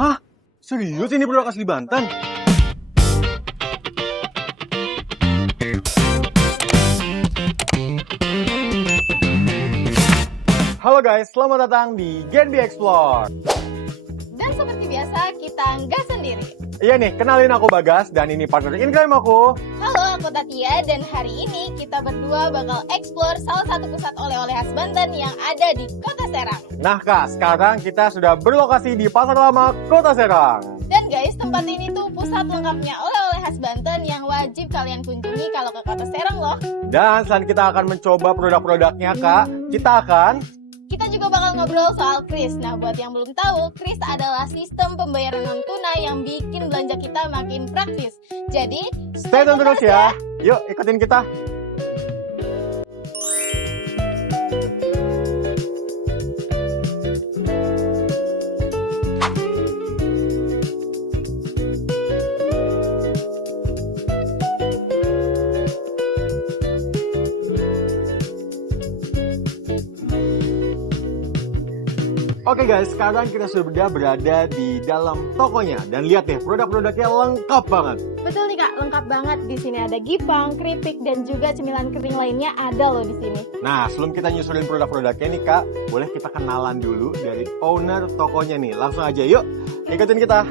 Hah? Serius ini produk asli Banten? Halo guys, selamat datang di Genbi Explore. Dan seperti biasa, kita nggak sendiri. Iya nih, kenalin aku Bagas dan ini partner in crime aku. Halo, aku Tatia dan hari ini kita berdua bakal explore salah satu pusat oleh-oleh khas Banten yang ada di Kota Serang. Nah Kak, sekarang kita sudah berlokasi di Pasar Lama Kota Serang. Dan guys, tempat ini tuh pusat lengkapnya oleh-oleh khas Banten yang wajib kalian kunjungi kalau ke Kota Serang loh. Dan selain kita akan mencoba produk-produknya Kak, kita juga bakal ngobrol soal Kris. Nah, buat yang belum tahu, Kris adalah sistem pembayaran non tunai yang bikin belanja kita makin praktis. Jadi, stay tune terus ya. Yuk, ikutin kita. Oke guys, sekarang kita sudah berada di dalam tokonya dan lihat deh produk-produknya lengkap banget. Betul nih Kak, lengkap banget. Di sini ada gipang, keripik dan juga cemilan kering lainnya ada loh di sini. Nah, sebelum kita nyusulin produk-produknya nih Kak, boleh kita kenalan dulu dari owner tokonya nih. Langsung aja yuk, ikutin kita.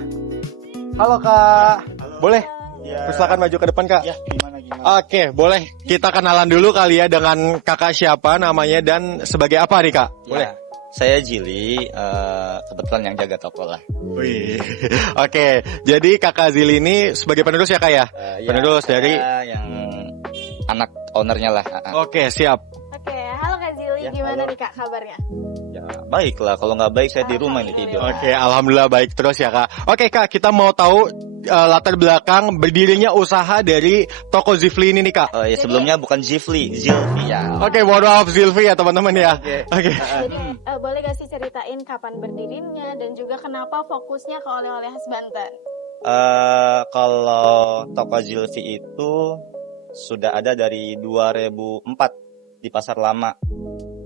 Halo Kak. Halo. Boleh? Ya. Silakan maju ke depan Kak. Ya, gimana. Oke, boleh. Kita kenalan dulu kali ya dengan Kakak siapa namanya dan sebagai apa nih Kak? Boleh. Ya, saya Jili, kebetulan yang jaga toko lah. Wih. Oke, jadi Kakak Zili ini sebagai penerus ya Kak ya? Penerus dari yang anak ownernya lah. Oke, siap. Oke, halo Kak Zili, Ya, gimana halo. nih Kak kabarnya? Ya, baik lah. Kalau nggak baik saya di rumah ini tidur. Oke, alhamdulillah baik terus ya Kak. Oke Kak, kita mau tahu latar belakang berdirinya usaha dari toko Zifli ini nih Kak. Ya, sebelumnya bukan Zifli ya. Oke, mohon maaf Zilvi ya teman-teman ya. Oke. Jadi boleh gak sih ceritain kapan berdirinya dan juga kenapa fokusnya ke oleh-oleh khas Banten? Kalau toko Zilfi itu sudah ada dari 2004 di Pasar Lama.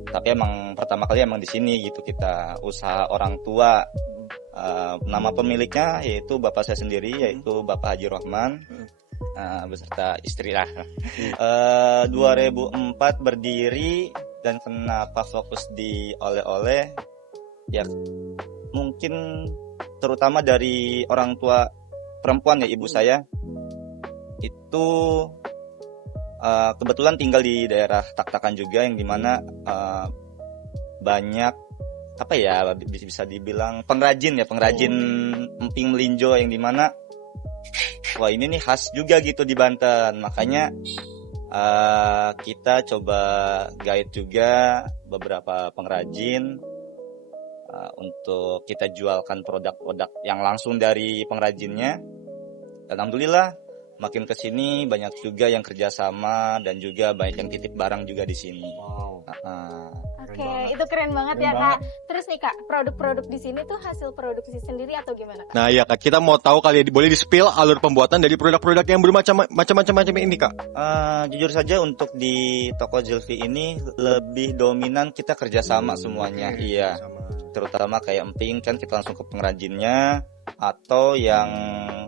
Tapi emang pertama kali emang di sini gitu kita usaha orang tua. Nama pemiliknya yaitu bapak saya sendiri yaitu Bapak Haji Rohman beserta istri lah. 2004 berdiri dan kenapa fokus di oleh-oleh ya mungkin terutama dari orang tua perempuan ya ibu saya itu kebetulan tinggal di daerah Tak-Takan juga yang dimana banyak apa ya bisa dibilang pengrajin emping melinjo yang dimana wah ini nih khas juga gitu di Banten, makanya kita coba guide juga beberapa pengrajin untuk kita jualkan produk-produk yang langsung dari pengrajinnya. Alhamdulillah makin kesini banyak juga yang kerjasama dan juga banyak yang titip barang juga di sini. Wow. Oke, itu keren banget ya Kak. Terus nih Kak, produk-produk di sini tuh hasil produksi sendiri atau gimana Kak? Nah ya Kak, kita mau tahu kali ya, boleh di-spill alur pembuatan dari produk-produk yang bermacam-macam ini Kak? Jujur saja untuk di toko Zilfi ini lebih dominan kita kerjasama semuanya. Iya. Terutama kayak emping kan kita langsung ke pengrajinnya, atau yang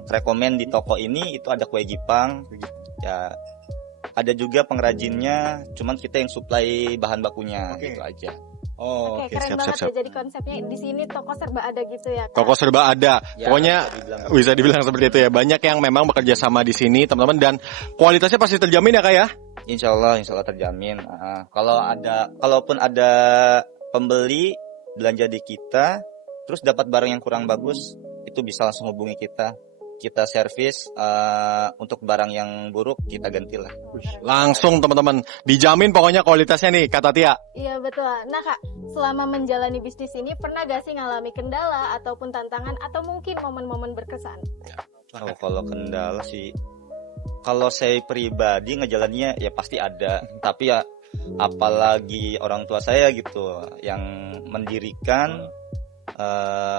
rekomen di toko ini itu ada kue gipang. Ya, ada juga pengrajinnya, cuman kita yang supply bahan bakunya gitu aja. Oh, Oke, keren banget ya. Jadi konsepnya di sini toko serba ada gitu ya Kak? Toko serba ada. Ya, Pokoknya bisa dibilang seperti itu ya. Banyak yang memang bekerja sama di sini, teman-teman, dan kualitasnya pasti terjamin ya Kak ya? Insya Allah terjamin. Kalaupun ada pembeli belanja di kita, terus dapat barang yang kurang bagus, itu bisa langsung hubungi kita. Kita servis untuk barang yang buruk kita gantilah. Langsung teman-teman, dijamin pokoknya kualitasnya nih kata Tia. Iya betul. Nah Kak, selama menjalani bisnis ini pernah gak sih ngalami kendala ataupun tantangan atau mungkin momen-momen berkesan? Kalau kendala sih, kalau saya pribadi ngejalannya ya pasti ada. Tapi ya apalagi orang tua saya gitu yang mendirikan,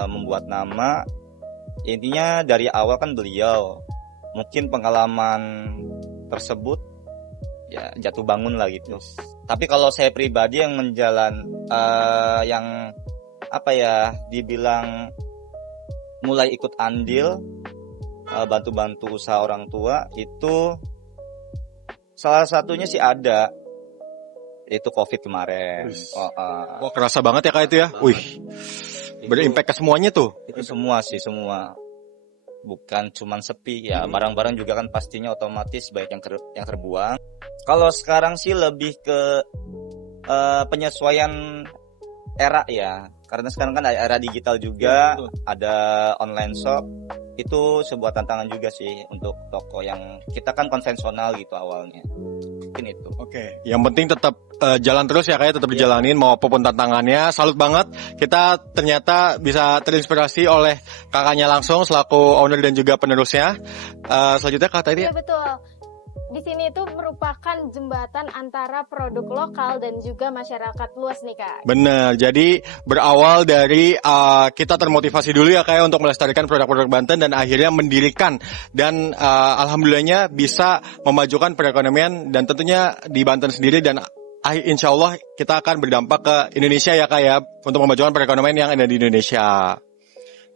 membuat nama. Intinya dari awal kan beliau mungkin pengalaman tersebut ya jatuh bangun lah gitu. Tapi kalau saya pribadi yang yang apa ya dibilang mulai ikut andil, bantu-bantu usaha orang tua itu salah satunya sih ada itu COVID kemarin. Wah, kerasa banget ya Kak itu ya. Wih, berimpact ke semuanya tuh. Itu semua sih, semua. Bukan cuman sepi ya, barang-barang juga kan pastinya otomatis baik yang terbuang. Kalau sekarang sih lebih ke penyesuaian era ya. Karena sekarang kan ada era digital juga, ada online shop. Itu sebuah tantangan juga sih untuk toko yang kita kan konvensional gitu awalnya. Mungkin itu. Oke, yang penting tetap jalan terus ya kayak tetap dijalanin mau apapun tantangannya. Salut banget. Kita ternyata bisa terinspirasi oleh kakaknya langsung selaku owner dan juga penerusnya. Selanjutnya Kak tadi. Iya betul. Di sini itu merupakan jembatan antara produk lokal dan juga masyarakat luas nih Kak. Bener, jadi berawal dari kita termotivasi dulu ya kayak untuk melestarikan produk-produk Banten dan akhirnya mendirikan dan alhamdulillahnya bisa memajukan perekonomian dan tentunya di Banten sendiri dan insya Allah kita akan berdampak ke Indonesia ya Kak ya untuk memajukan perekonomian yang ada di Indonesia.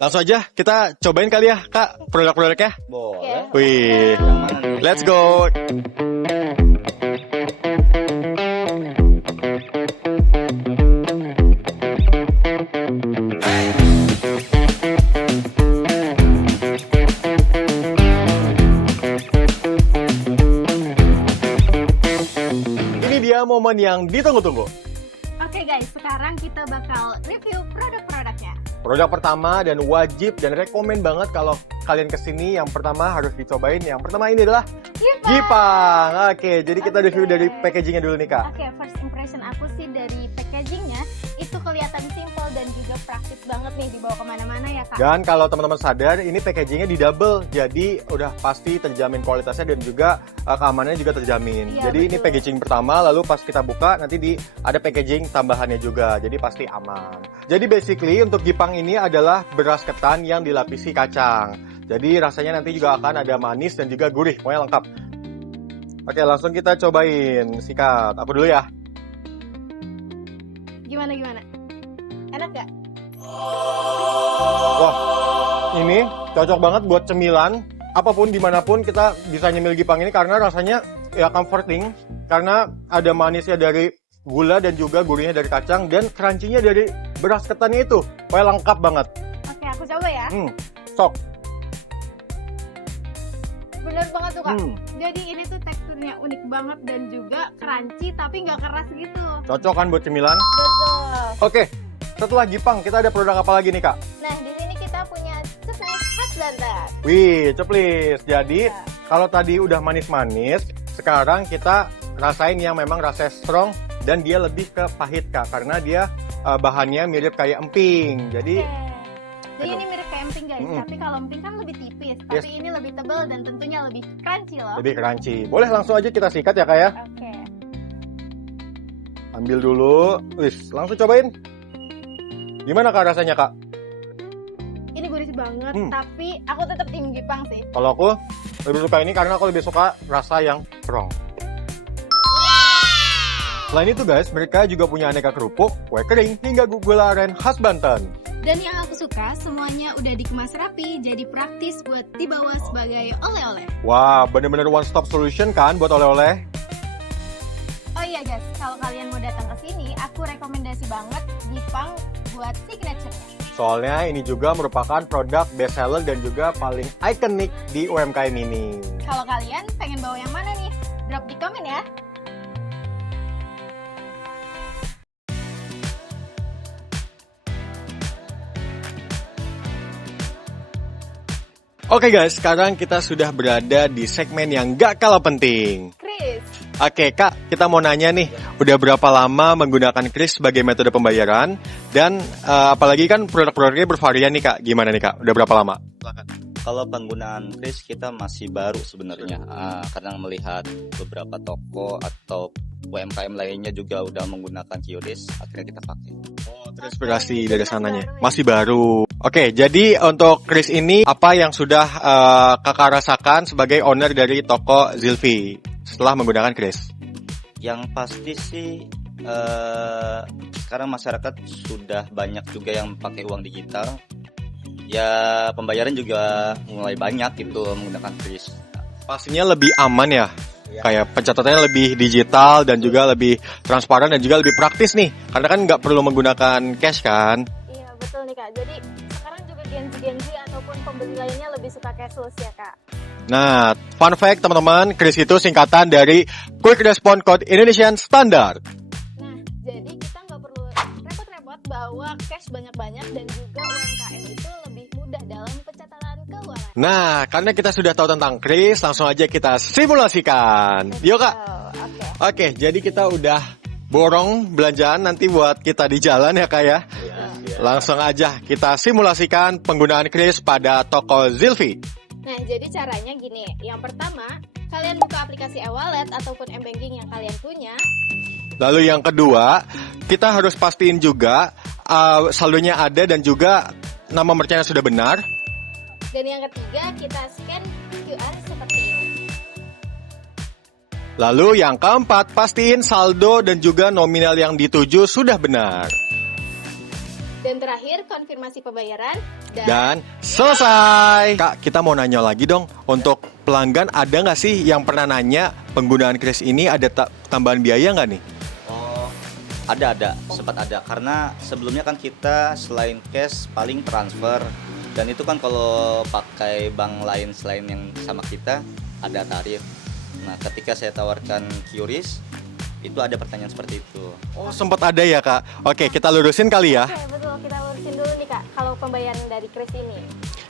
Langsung aja kita cobain kali ya Kak produk-produknya. Boleh. Wih, let's go. Ini dia momen yang ditunggu-tunggu. Oke guys, sekarang kita bakal review produk-produknya. Produk pertama dan wajib dan rekomen banget kalau kalian kesini yang pertama harus dicobain. Yang pertama ini adalah Gipang. Oke, jadi kita review dari packagingnya dulu nih Kak. Oke, first impression aku sih dari packagingnya itu kelihatan simple dan juga praktis banget nih dibawa kemana-mana ya Kak. Dan kalau teman-teman sadar, ini packagingnya di double, jadi udah pasti terjamin kualitasnya dan juga keamanannya juga terjamin. Iya, Jadi ini betul. packaging pertama, lalu pas kita buka nanti ada packaging tambahannya juga, jadi pasti aman. Jadi basically untuk Gipang ini adalah beras ketan yang dilapisi kacang. Jadi rasanya nanti juga akan ada manis dan juga gurih, pokoknya lengkap. Oke, langsung kita cobain. Sikat, aku dulu ya. Gimana? Enak gak? Wah, ini cocok banget buat cemilan. Apapun, dimanapun kita bisa nyemil Gipang ini karena rasanya ya comforting. Karena ada manisnya dari gula dan juga gurihnya dari kacang. Dan crunchy-nya dari beras ketannya itu. Pokoknya lengkap banget. Oke, aku coba ya. Sok. Bener banget tuh Kak. Hmm. Jadi ini tuh teksturnya unik banget dan juga crunchy tapi nggak keras gitu. Cocok kan buat cemilan? Betul. Oke, setelah Gipang kita ada produk apa lagi nih Kak? Nah, di sini kita punya ceplis khas Banten. Wih, ceplis. Jadi kalau tadi udah manis-manis, sekarang kita rasain yang memang rasanya strong dan dia lebih ke pahit Kak. Karena dia bahannya mirip kayak emping. Jadi Jadi ini mirip kayak emping guys, tapi kalau emping kan lebih tipis, tapi ini lebih tebal dan tentunya lebih crunchy loh. lebih crunchy. Boleh langsung aja kita sikat ya Kak ya. Oke. Ambil dulu. Wis, langsung cobain. Gimana Kak rasanya Kak? Ini gurih banget, tapi aku tetap tim Gipang sih. Kalau aku lebih suka ini karena aku lebih suka rasa yang strong. Selain itu guys, mereka juga punya aneka kerupuk, kue kering, hingga gula aren khas Banten. Dan yang aku suka, semuanya udah dikemas rapi, jadi praktis buat dibawa sebagai oleh-oleh. Wah, bener-bener one stop solution kan buat oleh-oleh. Oh iya guys, kalau kalian mau datang ke sini, aku rekomendasi banget Gipang buat signature-nya. Soalnya ini juga merupakan produk best seller dan juga paling ikonik di UMKM ini. Kalau kalian pengen bawa yang mana nih? Drop di komen ya. Oke guys, sekarang kita sudah berada di segmen yang gak kalah penting. Kris, Oke Kak, kita mau nanya nih, udah berapa lama menggunakan kris sebagai metode pembayaran? Dan apalagi kan produk-produknya bervarian nih Kak, gimana nih Kak? Udah berapa lama? Kalau penggunaan kris kita masih baru sebenarnya, karena melihat beberapa toko atau UMKM lainnya juga udah menggunakan QRIS, akhirnya kita pakai. Terinspirasi dari sananya, masih baru. Oke, jadi untuk kris ini apa yang sudah Kakak rasakan sebagai owner dari toko Zilvi setelah menggunakan kris? Yang pasti sih sekarang masyarakat sudah banyak juga yang pakai uang digital. Ya pembayaran juga mulai banyak gitu menggunakan kris. Pastinya lebih aman ya. Iya. Kayak pencatatannya lebih digital dan juga lebih transparan dan juga lebih praktis nih. Karena kan nggak perlu menggunakan cash kan. Iya betul nih Kak. Jadi sekarang juga Gen Z ataupun pembeli lainnya lebih suka cashless ya Kak. Nah, fun fact teman-teman, kris itu singkatan dari Quick Response Code Indonesian Standard. Nah, jadi kita nggak perlu repot-repot bawa cash banyak-banyak dan juga UMKM itu lebih mudah dalam pencatatan keuangan. Nah, karena kita sudah tahu tentang kris, langsung aja kita simulasikan. Yuk Kak. Oke. Oke, jadi kita udah borong belanjaan nanti buat kita di jalan ya Kak ya. Langsung aja kita simulasikan penggunaan kris pada toko Zilvi. Nah, jadi caranya gini. Yang pertama, kalian buka aplikasi e-wallet ataupun m-banking yang kalian punya. Lalu yang kedua, kita harus pastiin juga saldonya ada dan juga nama merchantnya sudah benar. Dan yang ketiga, kita scan QR seperti ini. Lalu yang keempat, pastiin saldo dan juga nominal yang dituju sudah benar. Dan terakhir, konfirmasi pembayaran. Dan selesai. Kak, kita mau nanya lagi dong. Untuk pelanggan ada nggak sih yang pernah nanya penggunaan kris ini ada tambahan biaya nggak nih? Oh, ada, sempat ada. Karena sebelumnya kan kita selain cash paling transfer. Dan itu kan kalau pakai bank lain selain yang sama kita ada tarif. Nah, ketika saya tawarkan QRIS, itu ada pertanyaan seperti itu. Oh, sempat ada ya Kak. Oke, kita lurusin kali ya. Oke, betul. Kita lurusin dulu nih Kak, kalau pembayaran dari kris ini.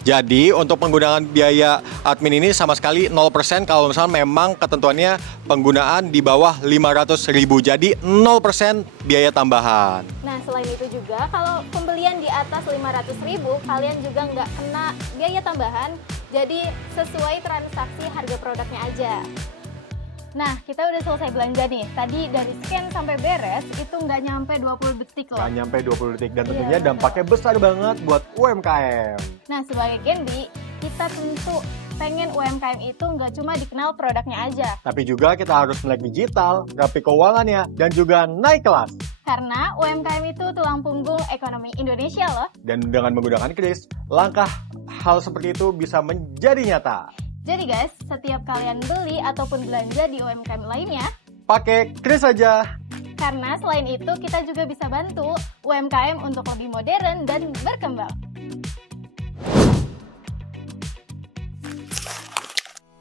Jadi untuk penggunaan biaya admin ini sama sekali 0% kalau misalnya memang ketentuannya penggunaan di bawah 500.000. Jadi 0% biaya tambahan. Nah, selain itu juga, kalau pembelian di atas 500.000, kalian juga nggak kena biaya tambahan. Jadi, sesuai transaksi harga produknya aja. Nah, kita udah selesai belanja nih. Tadi dari scan sampai beres, itu nggak nyampe 20 detik loh. Nggak nyampe 20 detik dan Iya, tentunya benar. dampaknya besar banget buat UMKM. Nah, sebagai Genbi, kita tentu pengen UMKM itu nggak cuma dikenal produknya aja. Tapi juga kita harus melek digital, rapi keuangannya, dan juga naik kelas. Karena UMKM itu tulang punggung ekonomi Indonesia loh. Dan dengan menggunakan kris, langkah hal seperti itu bisa menjadi nyata. Jadi guys, setiap kalian beli ataupun belanja di UMKM lainnya, Pakai kris aja. karena selain itu kita juga bisa bantu UMKM untuk lebih modern dan berkembang.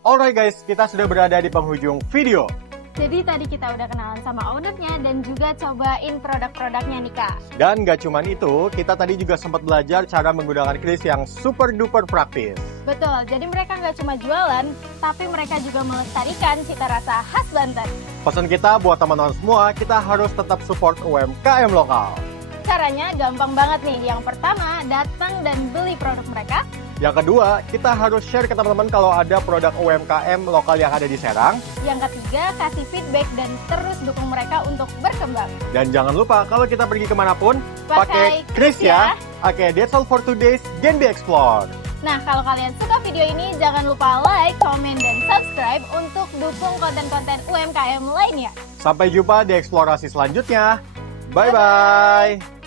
Alright guys, kita sudah berada di penghujung video. Jadi tadi kita udah kenalan sama ownernya dan juga cobain produk-produknya nih Kak. Dan gak cuman itu, kita tadi juga sempat belajar cara menggunakan kris yang super duper praktis. Betul, jadi mereka nggak cuma jualan, tapi mereka juga melestarikan cita rasa khas Banten. Pesan kita buat teman-teman semua, kita harus tetap support UMKM lokal. Caranya gampang banget nih. Yang pertama, datang dan beli produk mereka. Yang kedua, kita harus share ke teman-teman kalau ada produk UMKM lokal yang ada di Serang. Yang ketiga, kasih feedback dan terus dukung mereka untuk berkembang. Dan jangan lupa kalau kita pergi kemanapun, Pakai kris kris ya. Oke, that's all for today's Genbi Explore. Nah, kalau kalian suka video ini, jangan lupa like, komen, dan subscribe untuk dukung konten-konten UMKM lainnya. Sampai jumpa di eksplorasi selanjutnya. Bye-bye.